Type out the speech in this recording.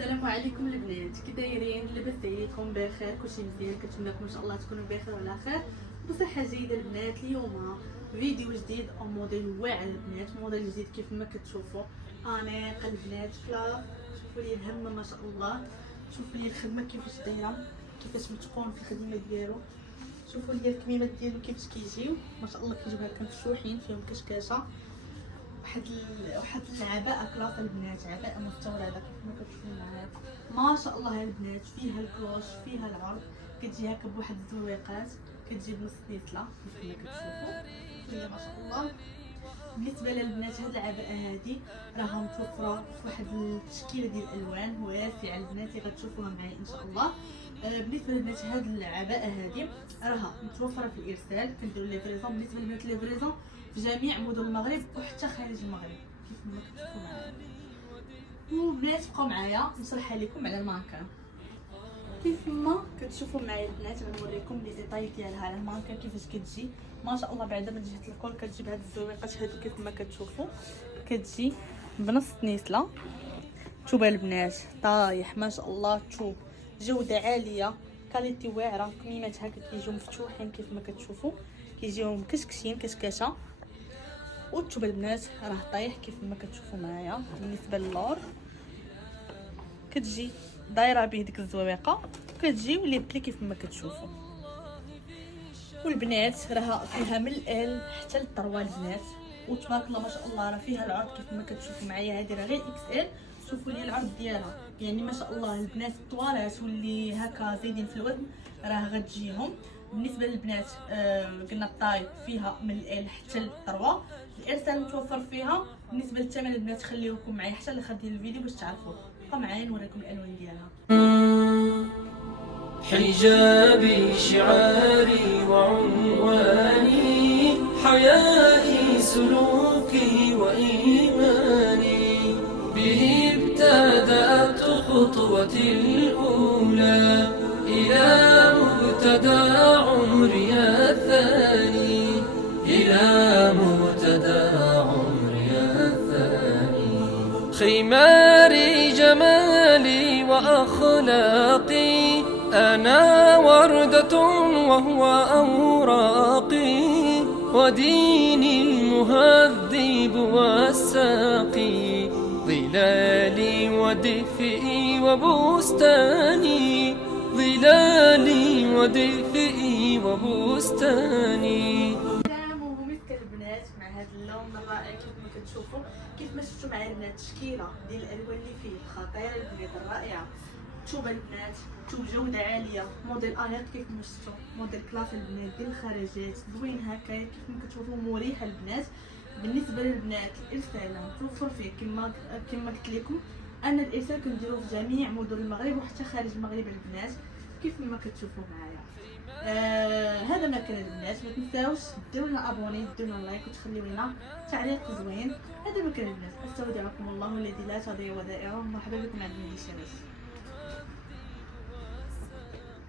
السلام عليكم البنات، كي دايرين؟ لاباس عليكم؟ بخير؟ كلشي مزيان؟ كنتمنى لكم ان شاء الله تكونوا بخير وعلى خير بصحه جيده البنات. اليوم فيديو جديد او موديل واعر البنات، موديل جديد كيف ما كتشوفوا انيق البنات كلاس. شوفوا لي الهم ما شاء الله، شوفوا لي الخدمه كيفاش دايره، كيفاش متقون في الخدمه ديالو. شوفوا لي الكميمات ديالو كيفاش كيجيو ما شاء الله، كيجيو هكا مفشوحين فيهم كشكاشه. واحد العباءه كلاس البنات، عباءه مستورده كيف ما كتشوفوا معايا ما شاء الله البنات. فيها الكلوش فيها العرض، كتجي هكا بواحد الزويقات، كتجي بنص نيسله كيف ما كتشوفوا هي ما شاء الله. بالنسبه للبنات هاد العباءه هادي راها متوفره في واحد التشكيله ديال الالوان واسعه البنات اللي غتشوفوها معايا ان شاء الله. بالنسبه للبنات هاد العباءه هادي راها متوفره في الارسال، كنديروا ليفريزون. بالنسبه للبنات ليفريزون في جميع مدن المغرب وحتى خارج المغرب كيف ما كتشوفوا معايا. وبنات بقاو معايا نشرحها لكم على المانكان كيف ما كتشوفوا معايا البنات. غنوريكم لي ديتاي ديالها على المانكان كيفاش كتجي ما شاء الله. بعدا من جهه الكول كتجي بهاد الزويقات هادو كيف ما كتشوفوا، كتجي بنص نيسله. توب البنات طايح ما شاء الله، توب جوده عاليه، كاليتي واعره. كميمات هكا كيجيو مفتوحين كيف ما كتشوفوا، كيجيو مكشكشين كشكاشه. والتوب البنات راه طايح كيف ما كتشوفوا معايا. بالنسبه للور كتجي دايره به ديك الزويقه، كتجي وليت لي كيف ما كتشوفوا. والبنات راها فيها من ال حتى للطروال البنات، وتبارك الله ما شاء الله راه فيها العرض كيف ما كتشوفوا معايا. هذه راه غير اكس ال، شوفوا لي العرض ديالها يعني ما شاء الله. البنات الطوالات واللي هكا زايدين في الوزن راه غتجيهم. بالنسبه للبنات قلنا الطاي فيها من ال حتى للطروه، الارسال متوفر فيها. بالنسبه للثمن البنات خليوكم معايا حتى لاخر ديال الفيديو باش تعرفوا. بقاو معايا نوريكم الالوان ديالها. حجابي شعاري وعنواني، حيائي سلوكي وإيماني، به ابتدأت خطوتي الأولى إلى مبتدأ عمري الثاني، إلى مبتدأ عمري الثاني. خماري جمالي وأخلاقي، أنا وردة وهو أوراقي، وديني المهذب والساقي، ظلالي ودفئي وبستاني، ظلالي ودفئي وبستاني. ومسك البنات مع هذا اللون الرائع كيف ما كتشوفوا. كيف ما شفتوا معايا البنات التشكيله ديال الالوان اللي فيه الخطيره البنات الرائعه. توب البنات توب جوده عاليه، موديل انيق كيف ما شفتوا، موديل كلاس البنات ديال الخرجات زوين هكايا كيف ما كتشوفوا، مريح البنات. بالنسبه للبنات الارسال متوفر فيه كما قلت لكم. انا الارسال كنديروه في جميع مدن المغرب وحتى خارج المغرب البنات كيف ما كتشوفوا معايا. هذا ما كان البنات. ما تنساوش ديروا لنا ابوني، ديروا لنا لايك وتخليو لنا تعليق زوين. هذا ما كان البنات. استودعكم الله الذي لا تضيع ودائعه. مرحبا بكم عند ميدي شمس.